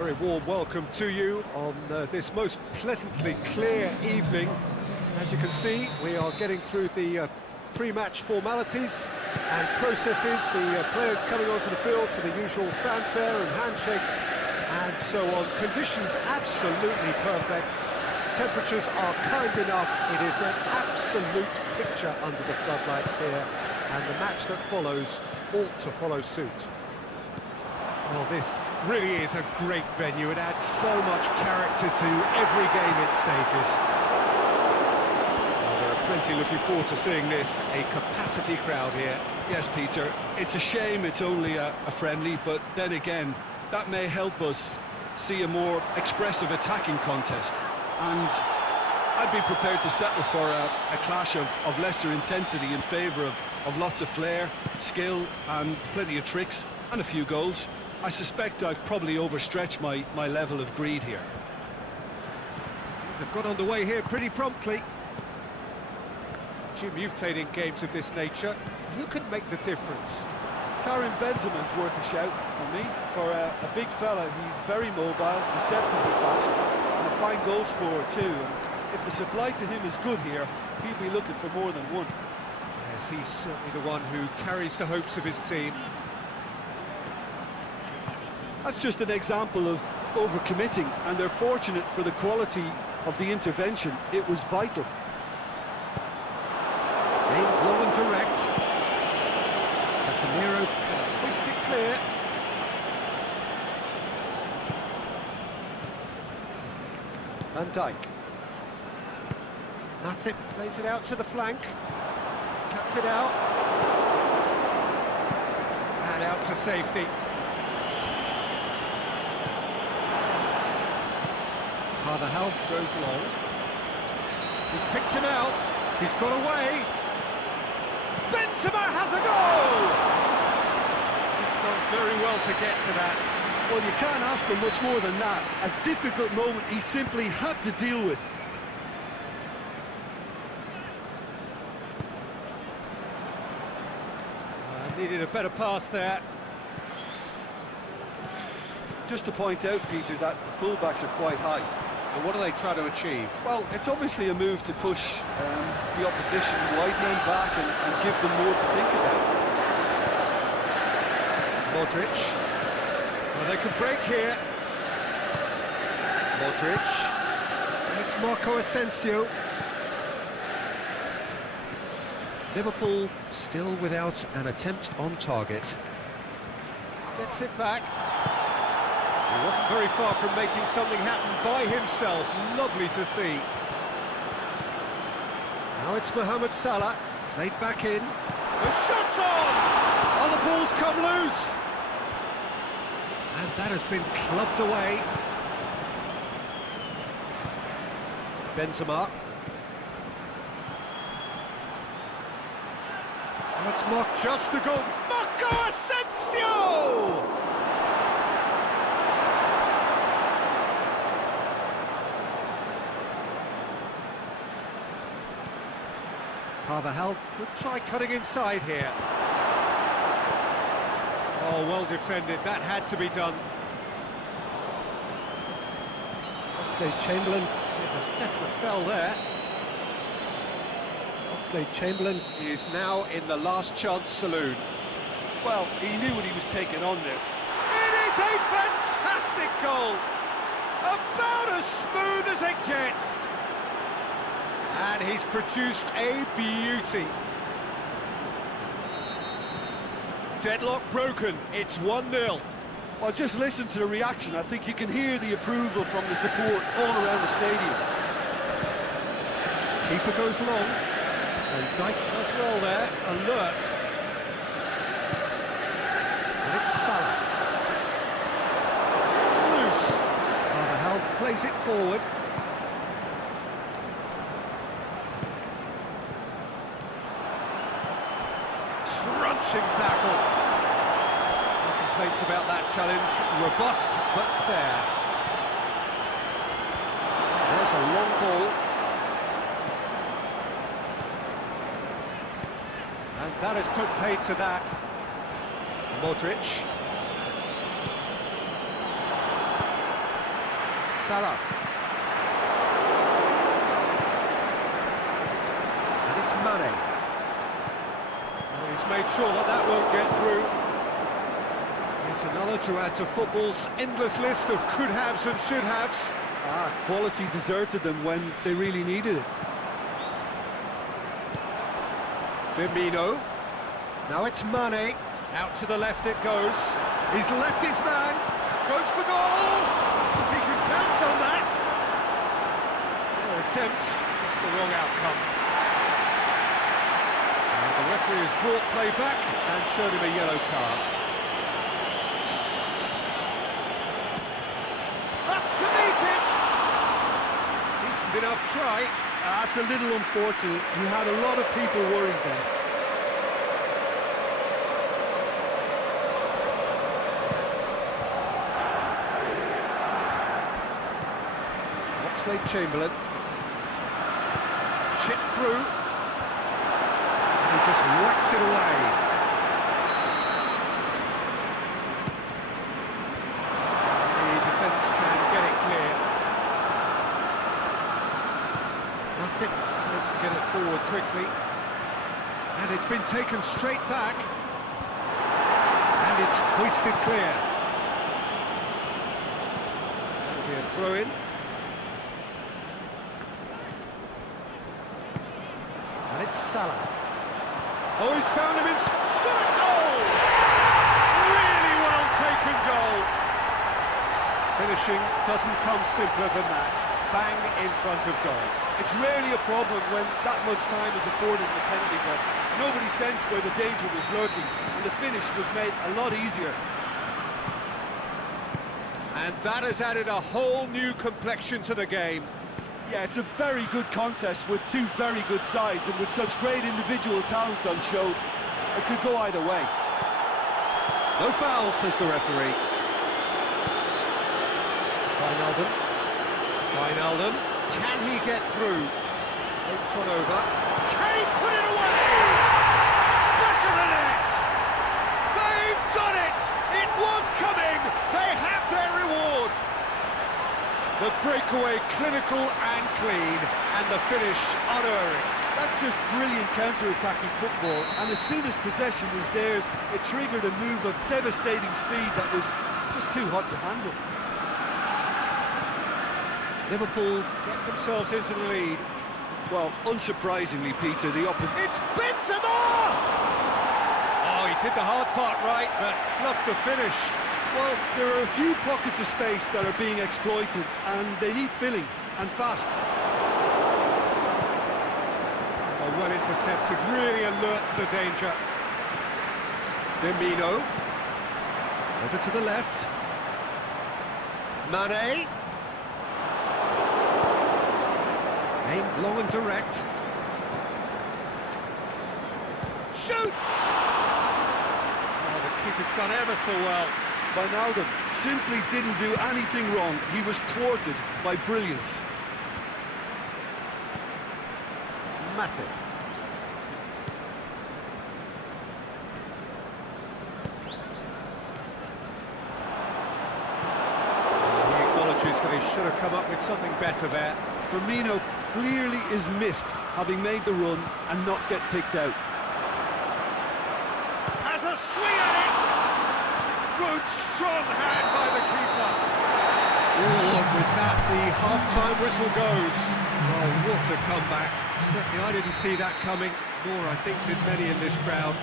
Very warm welcome to you on this most pleasantly clear evening. As you can see, we are getting through the pre-match formalities and processes, the players coming onto the field for the usual fanfare and handshakes and so on. Conditions absolutely perfect. Temperatures are kind enough. It is an absolute picture under the floodlights here, and the match that follows ought to follow suit. Well, this really is a great venue. It adds so much character to every game it stages. Well, there are plenty looking forward to seeing this, a capacity crowd here. Yes, Peter, it's a shame it's only a friendly, but then again, that may help us see a more expressive attacking contest. And I'd be prepared to settle for a clash of lesser intensity in favour of lots of flair, skill and plenty of tricks and a few goals. I suspect I've probably overstretched my level of greed here. Things have got underway here pretty promptly. Jim, you've played in games of this nature. Who can make the difference? Karim Benzema's worth a shout for me. For a big fella, he's very mobile, deceptively fast, and a fine goal scorer too. And if the supply to him is good here, he'll be looking for more than one. Yes, he's certainly the one who carries the hopes of his team. That's just an example of overcommitting, and they're fortunate for the quality of the intervention. It was vital. Aimed long and direct. Casemiro can hoist it clear. Van Dijk. Matip plays it out to the flank. Cuts it out. And out to safety. Carvajal goes long. He's picked him out. He's got away. Benzema has a goal! He's done very well to get to that. Well, you can't ask for much more than that. A difficult moment he simply had to deal with. Needed a better pass there. Just to point out, Peter, that the fullbacks are quite high. And what are they trying to achieve? Well, it's obviously a move to push the opposition wide men back and give them more to think about. Modric. Well, they can break here. Modric. It's Marco Asensio. Liverpool still without an attempt on target. Gets it back. He wasn't very far from making something happen by himself. Lovely to see. Now it's Mohamed Salah. Played back in. The shot's on! Oh, the ball's come loose! And that has been clubbed away. Benzema. Oh, it's marked just the goal. Marco Asensio! Carvajal could try cutting inside here. Oh, well defended. That had to be done. Oxlade-Chamberlain with a definite foul there. Oxlade-Chamberlain is now in the last chance saloon. Well, he knew what he was taking on there. It is a fantastic goal! About as smooth as it gets! And he's produced a beauty. Deadlock broken, it's 1-0. Well, just listen to the reaction. I think you can hear the approval from the support all around the stadium. Keeper goes long, and Dijk does well there, alert. And it's Salah. It's loose. Carvajal plays it forward. Crunching tackle. No complaints about that challenge. Robust but fair. There's a long ball. And that has put paid to that. Modric. Salah. And it's Mane. Well, he's made sure that that won't get through. It's another to add to football's endless list of could-haves and should-haves. Quality deserted them when they really needed it. Firmino. Now it's Mane. Out to the left it goes. He's left his man. Goes for goal. He can pounce on that. No attempt. Just the wrong outcome. And the referee has brought play back and shown him a yellow card. Up to meet it. Decent enough try. That's a little unfortunate. He had a lot of people worried then. Oxlade-Chamberlain. Chip through. He just whacks it away. The defence can get it clear. Matip has to get it forward quickly. And it's been taken straight back. And it's hoisted clear. That'll be a throw-in. And it's Salah. Oh, he's found him in... Shot a goal! Really well taken goal. Finishing doesn't come simpler than that. Bang in front of goal. It's rarely a problem when that much time is afforded in the penalty box. Nobody sensed where the danger was lurking, and the finish was made a lot easier. And that has added a whole new complexion to the game. Yeah, it's a very good contest with two very good sides, and with such great individual talent on show, it could go either way. No foul, says the referee. Wijnaldum. Can he get through? Floats one over. Can he put it away? Back of the net! They've done it! It was coming! They have their reward! The breakaway clinical and clean, and the finish unerring. That's just brilliant counter-attacking football, and as soon as possession was theirs, it triggered a move of devastating speed that was just too hot to handle. Liverpool get themselves into the lead. Well, unsurprisingly, Peter, the opposition... It's Benzema! Oh, he did the hard part right, but fluffed the finish. Well, there are a few pockets of space that are being exploited, and they need filling, and fast. Oh, well intercepted, really alert to the danger. Firmino. Over to the left. Mane. Aimed long and direct. Shoots! Oh, the keeper's done ever so well. Wijnaldum simply didn't do anything wrong. He was thwarted by brilliance. Matip. He acknowledges that he should have come up with something better there. Firmino clearly is miffed, having made the run and not get picked out. Has a swing at it! Good, strong hand by the keeper. Oh, and with that, the half-time whistle goes. Oh, what a comeback. Certainly I didn't see that coming, nor I think did many in this crowd.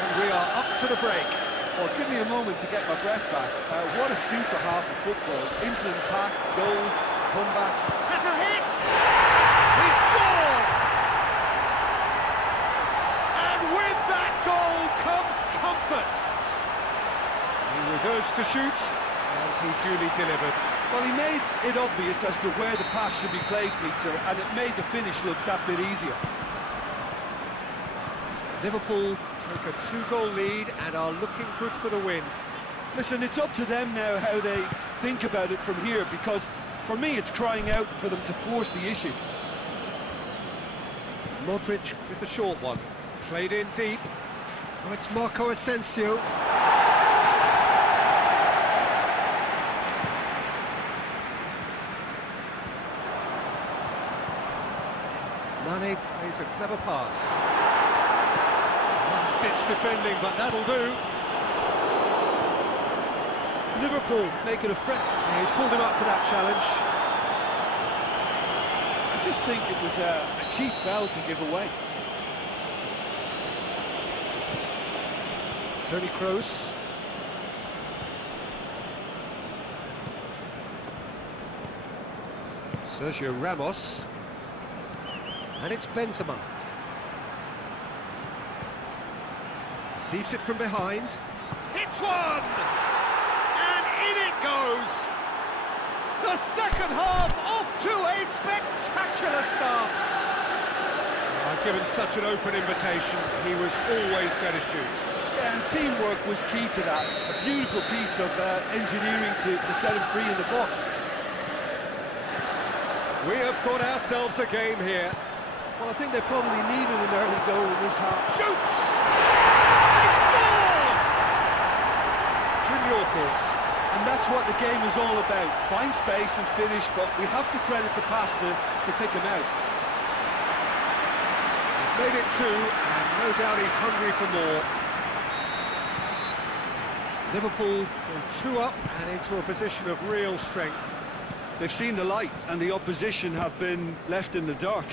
And we are up to the break. Well, give me a moment to get my breath back. What a super half of football. Instant pack, goals, comebacks. Has a hit! He scored! And with that goal comes comfort. He was urged to shoot, and he duly delivered. Well, he made it obvious as to where the pass should be played, Peter, and it made the finish look that bit easier. Liverpool took a two-goal lead and are looking good for the win. Listen, it's up to them now how they think about it from here, because for me it's crying out for them to force the issue. Modric with the short one. Played in deep. Oh, it's Marco Asensio. Mane plays a clever pass. Last-ditch defending, but that'll do. Liverpool making a threat. Yeah, he's pulled him up for that challenge. I just think it was a cheap foul to give away. Toni Kroos. Sergio Ramos. And it's Benzema. Receives it from behind. Hits one! And in it goes! The second half off to a spectacular start! Given such an open invitation, he was always going to shoot. Yeah, and teamwork was key to that. A beautiful piece of engineering to set him free in the box. We have got ourselves a game here. Well, I think they probably needed an early goal in this half. Shoots! They've scored! Jim, your thoughts? And that's what the game is all about. Find space and finish, but we have to credit the passer to pick him out. He's made it 2, and no doubt he's hungry for more. Liverpool go 2 up and into a position of real strength. They've seen the light, and the opposition have been left in the dark.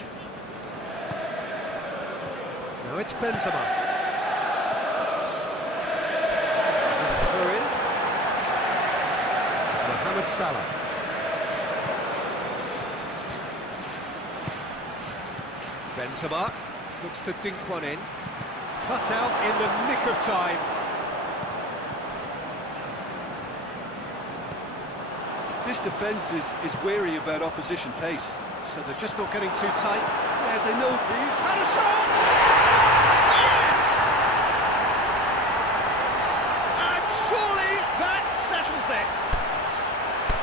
Now it's Benzema. Throw in. Mohamed Salah. Benzema looks to dink one in. Cut out in the nick of time. This defence is wary about opposition pace. So they're just not getting too tight. Yeah, they know He's had a shot! Yes! And surely that settles it.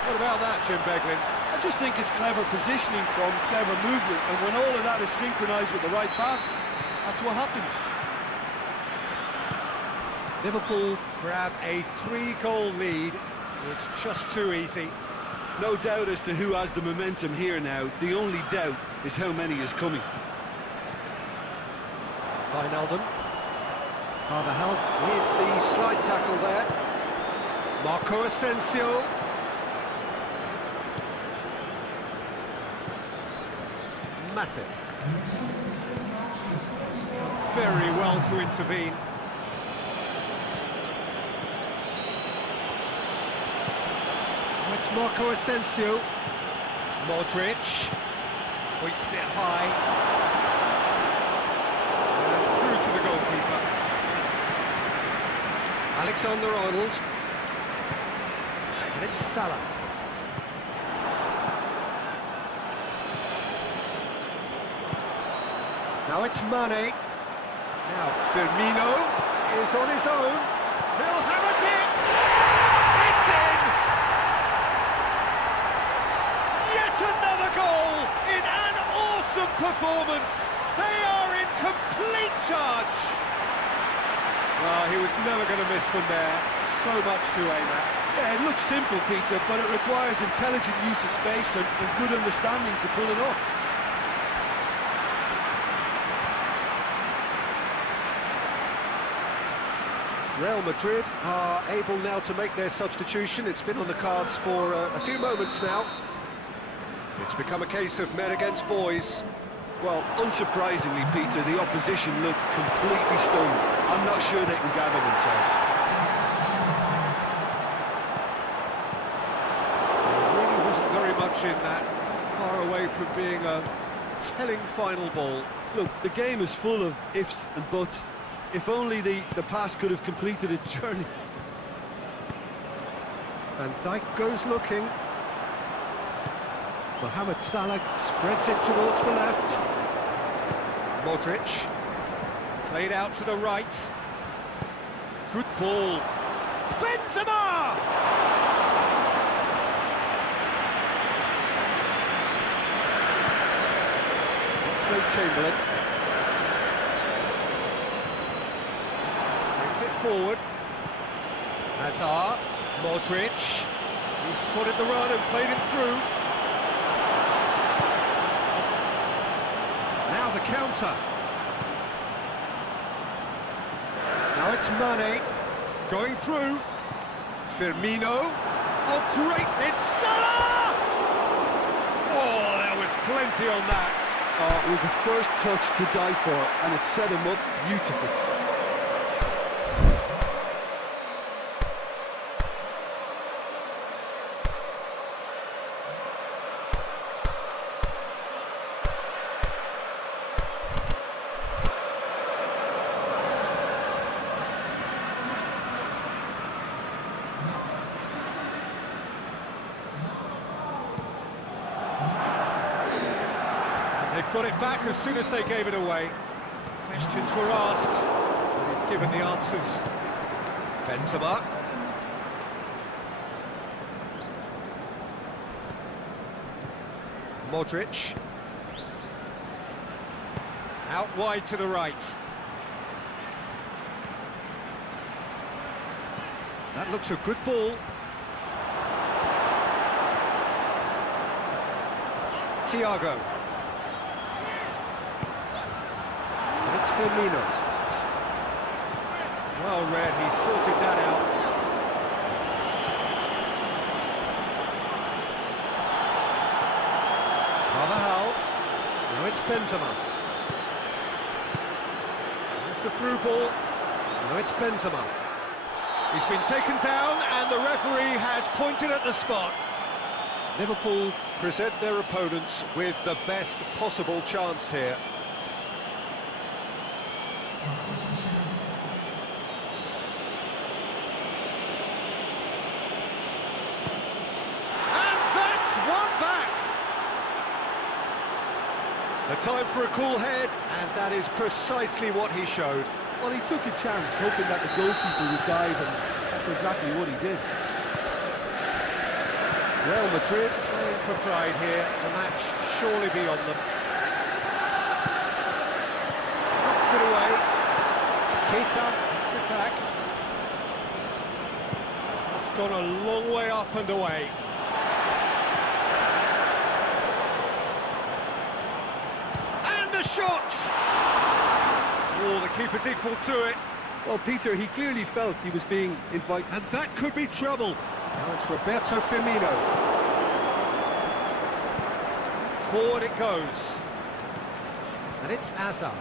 What about that, Jim Beglin? I just think it's clever positioning from clever movement, and when all of that is synchronised with the right pass, that's what happens. Liverpool grab a 3-goal lead. It's just too easy. No doubt as to who has the momentum here now. The only doubt is how many is coming. Wijnaldum. Carvajal with the slide tackle there. Marco Asensio. Matip. Very well to intervene. It's Marco Asensio. Modric. Hoists it high. And through to the goalkeeper. Alexander-Arnold. And it's Salah. Now it's Mane. Now Firmino is on his own. He'll have a dip. It's in. Yet another goal in an awesome performance. They are in complete charge. Well, he was never going to miss from there. So much to aim at. Yeah, it looks simple, Peter, but it requires intelligent use of space and good understanding to pull it off. Real Madrid are able now to make their substitution. It's been on the cards for a few moments now. It's become a case of men against boys. Well, unsurprisingly, Peter, the opposition look completely stunned. I'm not sure they can gather themselves. There really wasn't very much in that, far away from being a telling final ball. Look, the game is full of ifs and buts. If only the pass could have completed its journey. Van Dijk goes looking. Mohamed Salah spreads it towards the left. Modric. Played out to the right. Good ball. Benzema! Oxlade-Chamberlain. Brings it forward. Hazard. Modric. He spotted the run and played it through. Now Now the counter. Now it's Mane going through. Firmino. Oh, great! It's Salah! Oh, there was plenty on that. Oh, it was the first touch to die for, and it set him up beautifully. They've got it back as soon as they gave it away. Questions were asked, and he's given the answers. Benzema. Modric. Out wide to the right. That looks a good ball. Thiago. It's Firmino. Well read, he sorted that out. Carvajal. Now it's Benzema. There's the through ball. Now it's Benzema. He's been taken down and the referee has pointed at the spot. Liverpool present their opponents with the best possible chance here. A time for a cool head, and that is precisely what he showed. Well, he took a chance, hoping that the goalkeeper would dive, and that's exactly what he did. Real Madrid playing for pride here, the match surely beyond them. Knocks it away. Keita gets it back. It's gone a long way up and away. Shot! Oh, the keeper's equal to it. Well, Peter, he clearly felt he was being invited. And that could be trouble. Now it's Roberto Firmino. Forward it goes. And it's Hazard.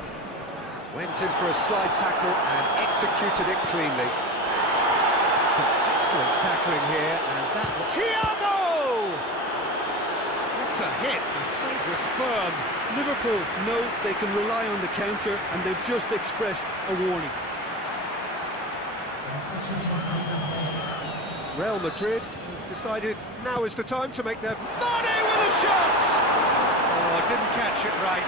Went in for a slide tackle and executed it cleanly. Some excellent tackling here, and that was... Thiago! What a hit, the save was firm. Liverpool know they can rely on the counter, and they've just expressed a warning. Real Madrid have decided now is the time to make their... Mane with a shot! Oh, didn't catch it right.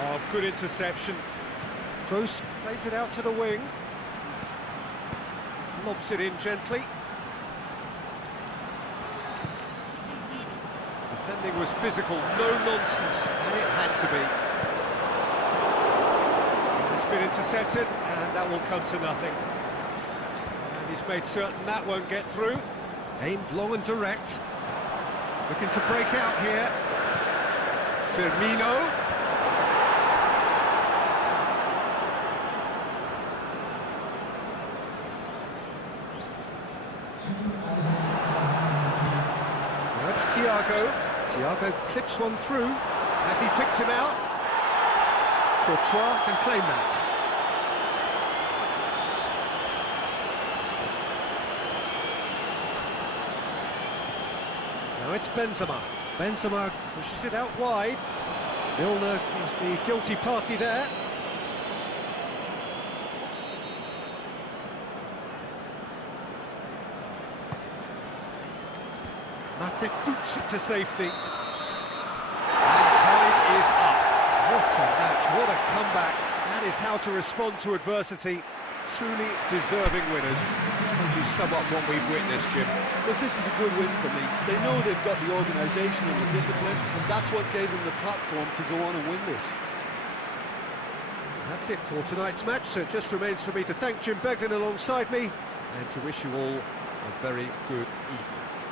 Oh, good interception. Kroos plays it out to the wing. Lobs it in gently. Defending was physical, no nonsense, and it had to be. It's been intercepted, and that will come to nothing. And he's made certain that won't get through. Aimed long and direct. Looking to break out here. Firmino. Now it's Thiago. Thiago clips one through. Has he picked him out? Courtois can claim that. Now it's Benzema. Benzema pushes it out wide. Milner is the guilty party there. Matip boots it to safety. And time is up. What a match, what a comeback. That is how to respond to adversity. Truly deserving winners. To sum up what we've witnessed, Jim. Look, this is a good win for me. They know they've got the organisation and the discipline, and that's what gave them the platform to go on and win this. That's it for tonight's match, so it just remains for me to thank Jim Beglin alongside me, and to wish you all a very good evening.